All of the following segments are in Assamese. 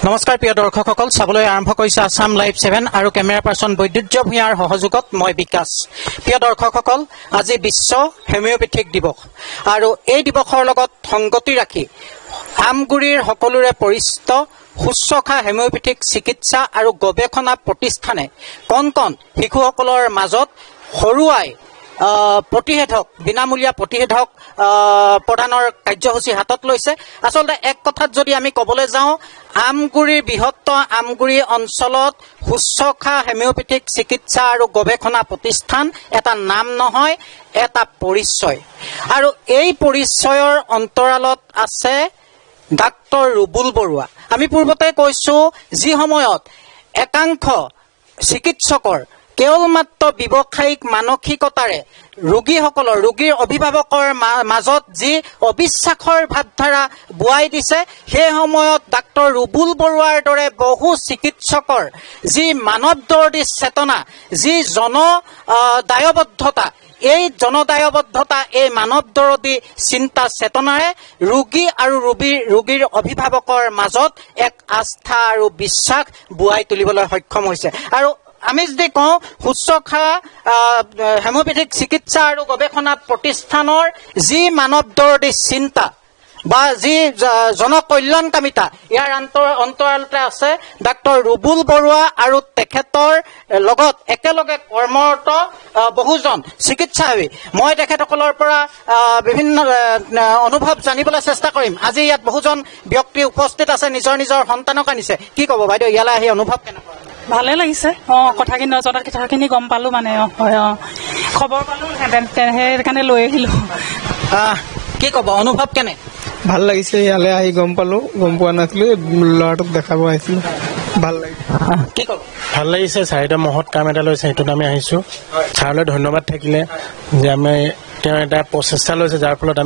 নমস্কাৰ প্ৰিয় দৰ্শকসকল, চাবলৈ আৰম্ভ কৰিছে আসাম লাইভ 7 আৰু কেমেৰা পাৰ্চন বৈদ্যুৎ ভূঞাৰ সহযোগত মই বিকাশ। প্ৰিয় দৰ্শকসকল, আজি বিশ্ব হোমিওপেথিক দিৱস আৰু এই দিৱসৰ লগত সংগতি ৰাখি আমগুৰিৰ সকলোৰে পৰিচিত শুশ্ৰূষা হোমিওপেথিক চিকিৎসা আৰু গৱেষণা প্ৰতিষ্ঠানে কণ কণ শিশুসকলৰ মাজত সৰুৱাই প্ৰতিষেধক বিনামূলীয়া প্ৰতিষেধক প্ৰদানৰ কাৰ্যসূচী হাতত লৈছে। আচলতে এক কথাত যদি আমি ক'বলৈ যাওঁ, আমগুৰিৰ বৃহত্তৰ আমগুৰি অঞ্চলত শুশ্ৰূষা হোমিওপেথিক চিকিৎসা আৰু গৱেষণা প্ৰতিষ্ঠান এটা নাম নহয়, এটা পৰিচয়। আৰু এই পৰিচয়ৰ অন্তৰালত আছে ডাক্তৰ ৰুবুল বৰুৱা। আমি পূৰ্বতে কৈছোঁ, যি সময়ত একাংশ চিকিৎসকৰ কেৱল মাত্ৰ ব্যৱসায়িক মানসিকতাৰে ৰোগীৰ অভিভাৱকৰ মাজত যি অবিশ্বাসৰ ভাৱধাৰা বোৱাই দিছে, সেই সময়ত ডাক্তৰ ৰুবুল বৰুৱাৰ দৰে বহু চিকিৎসকৰ যি মানৱদৰ্দী চেতনা, যি জনদায়বদ্ধতা, এই জনদায়বদ্ধতা, এই মানৱদৰ্দী চিন্তা চেতনাৰে ৰোগী আৰু ৰোগীৰ অভিভাৱকৰ মাজত এক আস্থা আৰু বিশ্বাস বোৱাই তুলিবলৈ সক্ষম হৈছে। আৰু আমি যদি কওঁ, শুশ্ৰূষা হোমিওপেথিক চিকিৎসা আৰু গৱেষণা প্ৰতিষ্ঠানৰ যি মানৱদৰ্দী চিন্তা বা যি জনকল্যাণকামিতা, ইয়াৰ অন্তৰালতে আছে ডাক্তৰ ৰুবুল বৰুৱা আৰু তেখেতৰ লগত একেলগে কৰ্মৰত বহুজন চিকিৎসাবী। মই তেখেতসকলৰ পৰা বিভিন্ন অনুভৱ জানিবলৈ চেষ্টা কৰিম। আজি ইয়াত বহুজন ব্যক্তি উপস্থিত আছে, নিজৰ নিজৰ সন্তানক আনিছে। কি ক'ব বাইদেউ, ইয়ালৈ আহি অনুভৱ কেনেকুৱা? ভালে লাগিছে। কথাখিনি নজনা কথাখিনি গম পালো, মানে হয় খবৰ পালো, সেইকাৰণে লৈ আহিলো। কি ক'ব, অনুভৱ কেনে? ভাল লাগিছে, ইয়ালৈ আহি গম পালো, গম পোৱা নাছিলো, ল'ৰাটোক দেখাব আহিছিলো, ভাল লাগিছে। কি ক'ব? ভাল লাগিছে। চাৰিটা মহৎ কাম এটা লৈছে, সেইটোত আমি আহিছো। ছাৰলৈ ধন্যবাদ থাকিলে যে আমি তেওঁ এটা প্ৰচেষ্টা লৈছে, যাৰ ফলত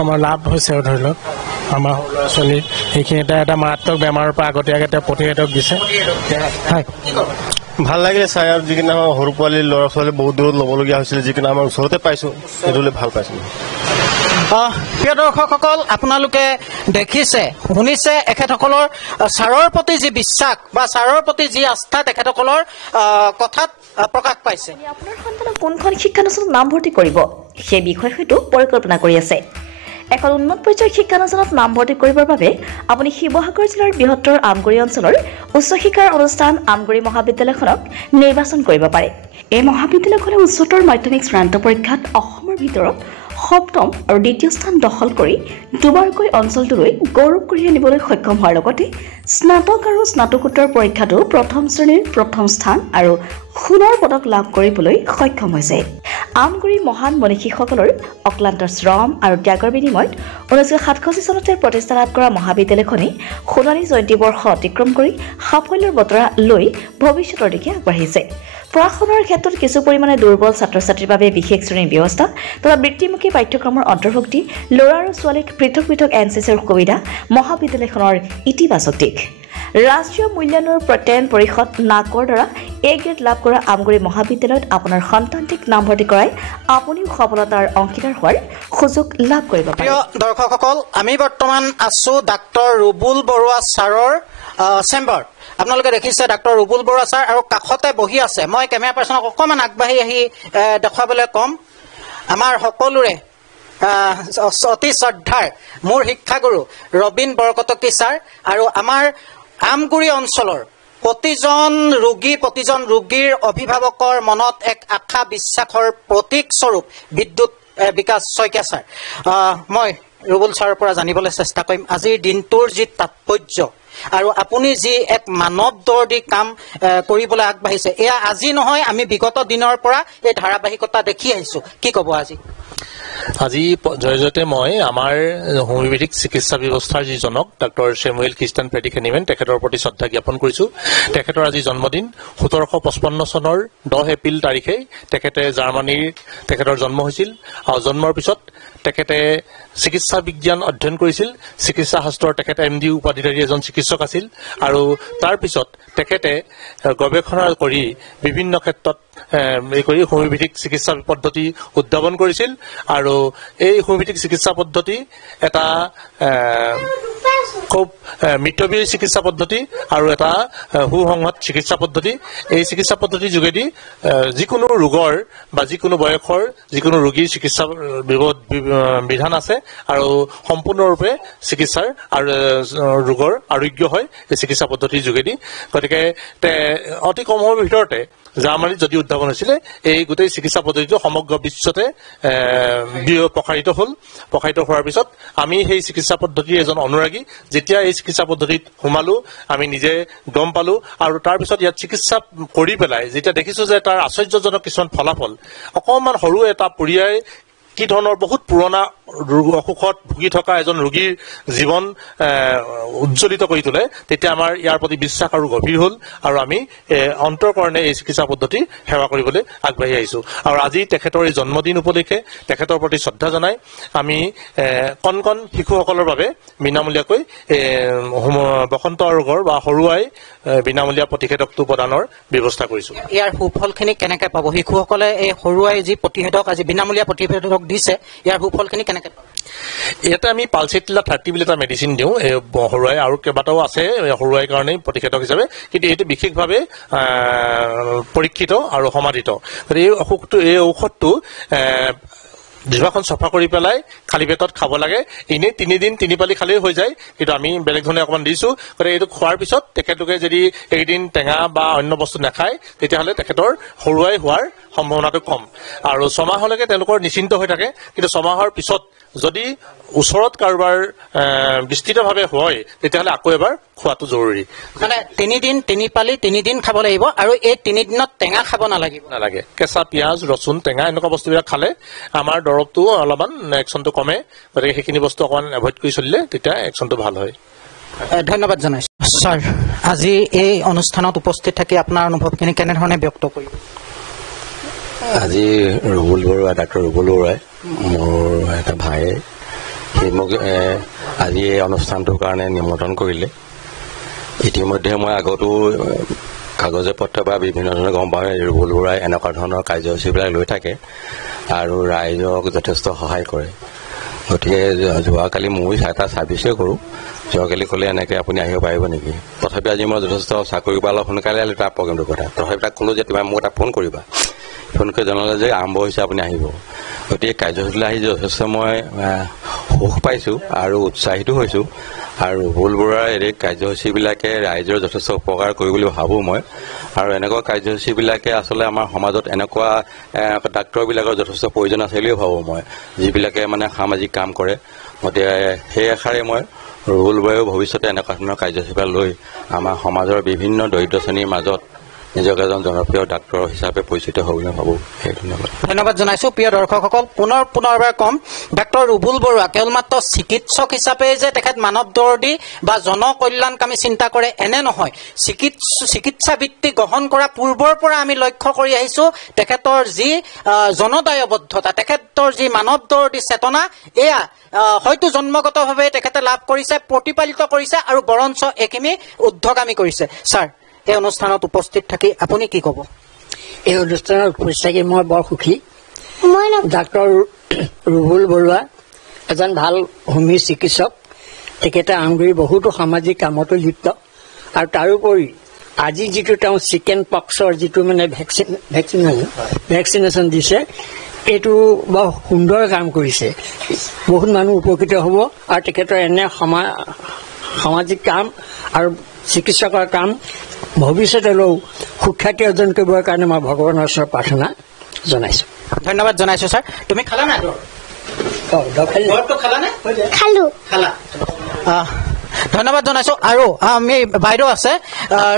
আমাৰ লাভ হৈছে। আৰু ধৰি লওক আমাৰ সৰু ল'ৰা ছোৱালী সেইখিনি এটা মাৰাত্মক বেমাৰৰ পৰা আগতীয়াকৈ তেওঁ প্ৰতিষেধক দিছে। ভাল লাগিলে চাই। আৰু যিখিনি আমাৰ সৰু পোৱালী ল'ৰা ছোৱালী বহুত দূৰত ল'বলগীয়া হৈছিলে, যিখিনি আমাৰ ওচৰতে পাইছোঁ, সেইটো ভাল পাইছোঁ। প্ৰিয় দৰ্শকসকল, আপোনালোকে দেখিছে, শুনিছে, এখেতসকলৰ ছাৰৰ প্ৰতি যি বিশ্বাস বা ছাৰৰ প্ৰতি যি আস্থা তেখেতসকলৰ কথাত প্ৰকাশ পাইছে। আপোনাৰ সন্তানক কোনখন শিক্ষানুষ্ঠানত নামভৰ্তি কৰিব, সেই বিষয়ে হয়তো পৰিকল্পনা কৰি আছে। এখন উন্নত পৰ্যায়ৰ শিক্ষানুষ্ঠানত নামভৰ্তি কৰিবৰ বাবে আপুনি শিৱসাগৰ জিলাৰ বৃহত্তৰ আমগুৰি অঞ্চলৰ উচ্চ শিক্ষাৰ অনুষ্ঠান আমগুৰি মহাবিদ্যালয়খনক নিৰ্বাচন কৰিব পাৰে। এই মহাবিদ্যালয়খনে উচ্চতৰ মাধ্যমিক চূড়ান্ত পৰীক্ষাত অসমৰ ভিতৰত সপ্তম আৰু দ্বিতীয় স্থান দখল কৰি দুবাৰকৈ অঞ্চলটোলৈ গৌৰৱ কঢ়িয়াই আনিবলৈ সক্ষম হোৱাৰ লগতে স্নাতক আৰু স্নাতকোত্তৰ পৰীক্ষাতো প্ৰথম শ্ৰেণীৰ প্ৰথম স্থান আৰু সোণৰ পদক লাভ কৰিবলৈ সক্ষম হৈছে। আমগুৰি মহান মনীষীসকলৰ অক্লান্ত শ্ৰম আৰু ত্যাগৰ বিনিময়ত 1967 চনতে প্ৰতিষ্ঠা লাভ কৰা মহাবিদ্যালয়খনে সোণালী জয়ন্তী বৰ্ষ অতিক্ৰম কৰি সাফল্যৰ বতৰা লৈ ভৱিষ্যতৰ দিশে আগবাঢ়িছে। পঢ়া শুনাৰ ক্ষেত্ৰত কিছু পৰিমাণে দুৰ্বল ছাত্ৰ ছাত্ৰীৰ বাবে বিশেষ শ্ৰেণীৰ ব্যৱস্থা তথা বৃত্তিমুখী পাঠ্যক্ৰমৰ অন্তৰ্ভুক্তি, ল'ৰা আৰু ছোৱালীক পৃথক পৃথক NCCৰ সুবিধা মহাবিদ্যালয়খনৰ ইতিবাচক দিশ। ৰাষ্ট্ৰীয় মূল্যায়নৰ প্ৰত্যয়ন পৰিষদ নাকৰ দ্বাৰা A গ্ৰেড লাভ কৰা আমগুৰি মহাবিদ্যালয়ত আপোনাৰ সন্তানটিক নামভৰ্তি কৰাই আপুনিও সফলতাৰ অংশীদাৰ হোৱাৰ সুযোগ লাভ কৰিব পাৰে। প্ৰিয় দৰ্শকসকল, আমি বৰ্তমান আছো ডাক্তৰ ৰুবুল বৰুৱা ছাৰৰ চেম্বাৰ। আপোনালোকে দেখিছে ডাক্তৰ ৰুবুল বৰুৱা ছাৰ আৰু কাষতে বহি আছে। মই কেমেৰা পাৰ্চনক অকণমান আগবাঢ়ি আহি দেখুৱাবলৈ ক'ম। আমাৰ সকলোৰে অতি শ্ৰদ্ধাৰ মোৰ শিক্ষাগুৰু ৰবীন বৰকটকী ছাৰ আৰু আমাৰ আমগুৰি অঞ্চলৰ প্ৰতিজন ৰোগীৰ অভিভাৱকৰ মনত এক আশা বিশ্বাসৰ প্ৰতীক স্বৰূপ বিদ্যুৎ বিকাশ শইকীয়া ছাৰ। মই ৰুবুল ছাৰৰ পৰা জানিবলৈ চেষ্টা কৰিম আজিৰ দিনটোৰ যি তাৎপৰ্য আৰু আপুনি যি এক মানৱদৰ্দী কাম কৰিবলৈ আগবাঢ়িছে। এয়া আজি নহয়, আমি বিগত দিনৰ পৰা এই ধাৰাবাহিকতা দেখি আহিছোঁ। কি ক'ব আজি? আজি জয়জতে মই আমাৰ হোমিওপেথিক চিকিৎসা ব্যৱস্থাৰ যিজনক ডাক্তৰ চেমুৱেল খ্ৰীষ্টান ফ্ৰেডিক হেনিমেন, তেখেতৰ প্ৰতি শ্ৰদ্ধা জ্ঞাপন কৰিছোঁ। তেখেতৰ আজি জন্মদিন। 1755 চনৰ 10 এপ্ৰিল তাৰিখে তেখেতৰ জন্ম হৈছিল। আৰু জন্মৰ পিছত তেখেতে চিকিৎসা বিজ্ঞান অধ্যয়ন কৰিছিল। চিকিৎসা শাস্ত্ৰৰ তেখেতে MD উপাধিধাৰী এজন চিকিৎসক আছিল। আৰু তাৰপিছত তেখেতে গৱেষণা কৰি বিভিন্ন ক্ষেত্ৰত হোমিওপেথিক চিকিৎসা পদ্ধতি উদ্ভাৱন কৰিছিল। আৰু এই হোমিওপেথিক চিকিৎসা পদ্ধতি এটা খুব মিতব্যয়ী চিকিৎসা পদ্ধতি আৰু এটা সুসংহত চিকিৎসা পদ্ধতি। এই চিকিৎসা পদ্ধতিৰ যোগেদি যিকোনো ৰোগৰ বা যিকোনো বয়সৰ যিকোনো ৰোগীৰ চিকিৎসা বিধান আছে আৰু সম্পূৰ্ণৰূপে চিকিৎসাৰ আৰু ৰোগৰ আৰোগ্য হয় এই চিকিৎসা পদ্ধতিৰ যোগেদি। গতিকে অতি কম সময়ৰ ভিতৰতে জাৰ্মানীত যদি উদ্ভাৱন হৈছিলে এই গোটেই চিকিৎসা পদ্ধতিটো সমগ্ৰ বিশ্বতে প্ৰসাৰিত হ'ল। প্ৰসাৰিত হোৱাৰ পিছত আমি সেই চিকিৎসা পদ্ধতিৰ এজন অনুৰাগী। যেতিয়া এই চিকিৎসা পদ্ধতিত সোমালো আমি নিজে গম পালো আৰু তাৰপিছত ইয়াত চিকিৎসা কৰি পেলাই যেতিয়া দেখিছো যে তাৰ আশ্চৰ্যজনক কিছুমান ফলাফল, অকণমান সৰু এটা পৰিয়াল কি ধৰণৰ বহুত পুৰণা অসুখত ভুগি থকা এজন ৰোগীৰ জীৱন উজ্জ্বলিত কৰি তোলে, তেতিয়া আমাৰ ইয়াৰ প্ৰতি বিশ্বাস আৰু গভীৰ হ'ল আৰু আমি অন্তৰকৰণে এই চিকিৎসা পদ্ধতি সেৱা কৰিবলৈ আগবাঢ়ি আহিছোঁ। আৰু আজি তেখেতৰ এই জন্মদিন উপলক্ষে তেখেতৰ প্ৰতি শ্ৰদ্ধা জনাই আমি কণ কণ শিশুসকলৰ বাবে বিনামূলীয়াকৈ বসন্ত ৰোগৰ বা সৰুৱাই বিনামূলীয়া প্ৰতিষেধকটো প্ৰদানৰ ব্যৱস্থা কৰিছোঁ। ইয়াৰ সুফলখিনি কেনেকৈ পাব শিশুসকলে? এই সৰুৱাই যি প্ৰতিষেধক আজি বিনামূলীয়া প্ৰতিষেধক দিছে, ইয়াৰ সুফলখিনি কেনেকৈ পাব? ইয়াতে আমি পালচেটিলা 30 বুলি এটা মেডিচিন দিওঁ এই সৰুৱাই, আৰু কেইবাটাও আছে সৰুৱাইৰ কাৰণেই প্ৰতিষেধক হিচাপে, কিন্তু এইটো বিশেষভাৱে পৰীক্ষিত আৰু সমাধিত। এই ঔষধটো জিভাখন চফা কৰি পেলাই খালী পেটত খাব লাগে। এনেই 3 দিন 3 পালি খালেই হৈ যায়, কিন্তু আমি বেলেগ ধৰণে অকণমান দিছোঁ। গতিকে এইটো খোৱাৰ পিছত তেখেতলোকে যদি এইদিন টেঙা বা অন্য বস্তু নাখায় তেতিয়াহ'লে তেখেতৰ সৰুৱাই হোৱাৰ সম্ভাৱনাটো কম। আৰু 6 মাহলৈকে তেওঁলোকৰ নিশ্চিন্ত হৈ থাকে, কিন্তু 6 মাহৰ পিছত যদি ওচৰত কাৰোবাৰ বিস্তৃতভাৱে হয় তেতিয়াহ'লে আকৌ এবাৰ খোৱাটো জৰুৰী। মানে 3 দিন 3 পালি 3 দিন খাব লাগিব আৰু এই 3 দিনত টেঙা খাব নালাগে। কেঁচা পিঁয়াজ, ৰচুন, টেঙা এনেকুৱা বস্তুবিলাক খালে আমাৰ দৰৱটো অলপমান একশ্যনটো কমে। গতিকে সেইখিনি বস্তু অকণমান এভইড কৰি চলিলে তেতিয়া একশ্যনটো ভাল হয়। ধন্যবাদ জনাইছোঁ। ছাৰ, আজি এই অনুষ্ঠানত উপস্থিত থাকি আপোনাৰ অনুভৱখিনি কেনেধৰণে ব্যক্ত কৰিব? আজি ৰুবুল বৰুৱা, ডাক্তৰ ৰুবুল বৰুৱাই মোৰ এটা ভাই, সি মোক আজি এই অনুষ্ঠানটোৰ কাৰণে নিমন্ত্ৰণ কৰিলে। ইতিমধ্যে মই আগতো কাগজে পত্ৰ বা বিভিন্ন ধৰণৰ গম পাওঁ ৰুবুল বৰুৱাই এনেকুৱা ধৰণৰ কাৰ্যসূচীবিলাক লৈ থাকে আৰু ৰাইজক যথেষ্ট সহায় কৰে। গতিকে যোৱাকালি ময়ো এটা ছাৰ্ভিচেই কৰোঁ। যোৱাকালি ক'লে এনেকৈ আপুনি আহিব পাৰিব নেকি? তথাপি আজি মই যথেষ্ট চাকৰি পৰা অলপ সোনকালে আহিলে তাৰ প্ৰগ্ৰেমটোৰ কথা। তথাপি তাক ক'লোঁ যে তুমি মোক এটা ফোন কৰিবা। ফোন কৰি জনালে যে আৰম্ভ হৈছে, আপুনি আহিব। গতিকে কাৰ্যসূচীলৈ আহি যথেষ্ট মই সুখ পাইছোঁ আৰু উৎসাহিতো হৈছোঁ। আৰু ৰুবুল বৰুৱাৰ এই কাৰ্যসূচীবিলাকে ৰাইজৰ যথেষ্ট উপকাৰ কৰিব বুলি ভাবোঁ মই। আৰু এনেকুৱা কাৰ্যসূচীবিলাকে আচলতে আমাৰ সমাজত এনেকুৱা ডাক্তৰবিলাকৰ যথেষ্ট প্ৰয়োজন আছে বুলিও ভাবোঁ মই, যিবিলাকে মানে সামাজিক কাম কৰে। গতিকে সেই আশাৰে মই ৰুবুল বৰুৱাইও ভৱিষ্যতে এনেকুৱা ধৰণৰ কাৰ্যসূচীবিলাক লৈ আমাৰ সমাজৰ বিভিন্ন দৰিদ্ৰ শ্ৰেণীৰ মাজত নিজকে এজন জনপ্ৰিয় ডাক্তৰ হিচাপে পৰিচিত হ'ব বুলি ভাবোঁ। ধন্যবাদ জনাইছোঁ। প্ৰিয় দৰ্শকসকল, পুনৰবাৰ কম, ডাক্তৰ ৰুবুল বৰুৱা কেৱল মাত্ৰ চিকিৎসক হিচাপে যে তেখেত মানৱ দৰ্দী বা জনকল্যাণকামী চিন্তা কৰে এনে নহয়। চিকিৎসা বৃত্তি গ্ৰহণ কৰা পূৰ্বৰ পৰা আমি লক্ষ্য কৰি আহিছোঁ তেখেতৰ যি জনদায়বদ্ধতা, তেখেতৰ যি মানৱ দৰ্দী চেতনা, এয়া হয়তো জন্মগতভাৱে তেখেতে লাভ কৰিছে, প্ৰতিপালিত কৰিছে আৰু বৰঞ্চ এইখিনি ঊৰ্ধ্বগামী কৰিছে। ছাৰ, এই অনুষ্ঠানত উপস্থিত থাকি আপুনি কি ক'ব? এই অনুষ্ঠানত উপস্থিত থাকি মই বৰ সুখী। ডাক্তৰ ৰুবুল বৰুৱা এজন ভাল হোমিও চিকিৎসক। তেখেতে আমগুৰি বহুতো সামাজিক কামতো লিপ্ত। আৰু তাৰোপৰি আজি যিটো তেওঁ চিকেন পক্সৰ যিটো মানে ভেকচিনেশ্যন দিছে, এইটো বৰ সুন্দৰ কাম কৰিছে। বহুত মানুহ উপকৃত হ'ব আৰু তেখেতৰ এনে সামাজিক কাম আৰু চিকিৎসকৰ কাম ভৱিষ্যতলৈও সুখ্যাতি অৰ্জন কৰিবৰ কাৰণে মই ভগৱানৰ ওচৰত প্ৰাৰ্থনা জনাইছোঁ। ধন্যবাদ জনাইছোঁ। ছাৰ, তুমি খালা নাই? ধন্যবাদ জনাইছোঁ। আৰু আমি বাইদেউ আছে,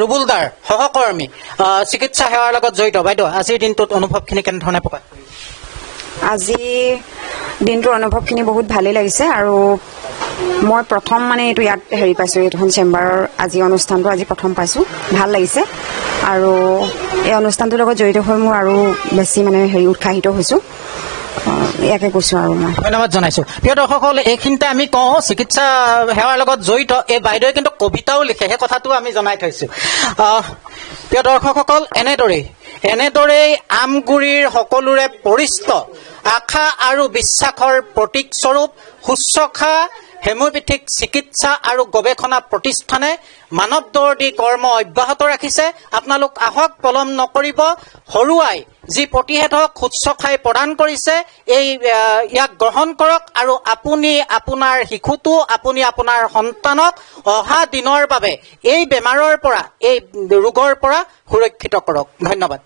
ৰুবুল দাৰ সহকৰ্মী, চিকিৎসা সেৱাৰ লগত জড়িত। বাইদেউ, আজিৰ দিনটোত অনুভৱখিনি কেনেধৰণে প্ৰকাশ কৰিছে? আজিৰ দিনটোৰ অনুভৱখিনি বহুত ভালেই লাগিছে। আৰু মই প্ৰথম মানে এইটো ইয়াত পাইছোঁ, এইখন চেম্বাৰৰ আজি অনুষ্ঠানটো আজি প্ৰথম পাইছোঁ, ভাল লাগিছে। আৰু এই অনুষ্ঠানটোৰ লগত জড়িত হৈ মোৰ আৰু বেছি মানে উৎসাহিত হৈছোঁ। ইয়াকে কৈছোঁ আৰু মই ধন্যবাদ জনাইছোঁ। প্ৰিয় দৰ্শকসকল, এইখিনিতে আমি কওঁ চিকিৎসা সেৱাৰ লগত জড়িত এই বাইদেৱে কিন্তু কবিতাও লিখে, সেই কথাটো আমি জনাই থৈছোঁ। প্ৰিয় দৰ্শকসকল, এনেদৰেই আমগুৰিৰ সকলোৰে পৰিচিত আশা আৰু বিশ্বাসৰ প্ৰতীকস্বৰূপ শুশ্ৰূষা হেমিওপেথিক চিকিৎসা আৰু গৱেষণা প্ৰতিষ্ঠানে মানৱ দৰ্দী কৰ্ম অব্যাহত ৰাখিছে। আপোনালোক আহক, পলম নকৰিব। হৰুৱাই যি প্ৰতিষেধক শুশ্ৰূষাই প্ৰদান কৰিছে ইয়াক গ্ৰহণ কৰক আৰু আপুনি আপোনাৰ শিশুটো, আপুনি আপোনাৰ সন্তানক অহা দিনৰ বাবে এই বেমাৰৰ পৰা, এই ৰোগৰ পৰা সুৰক্ষিত কৰক। ধন্যবাদ।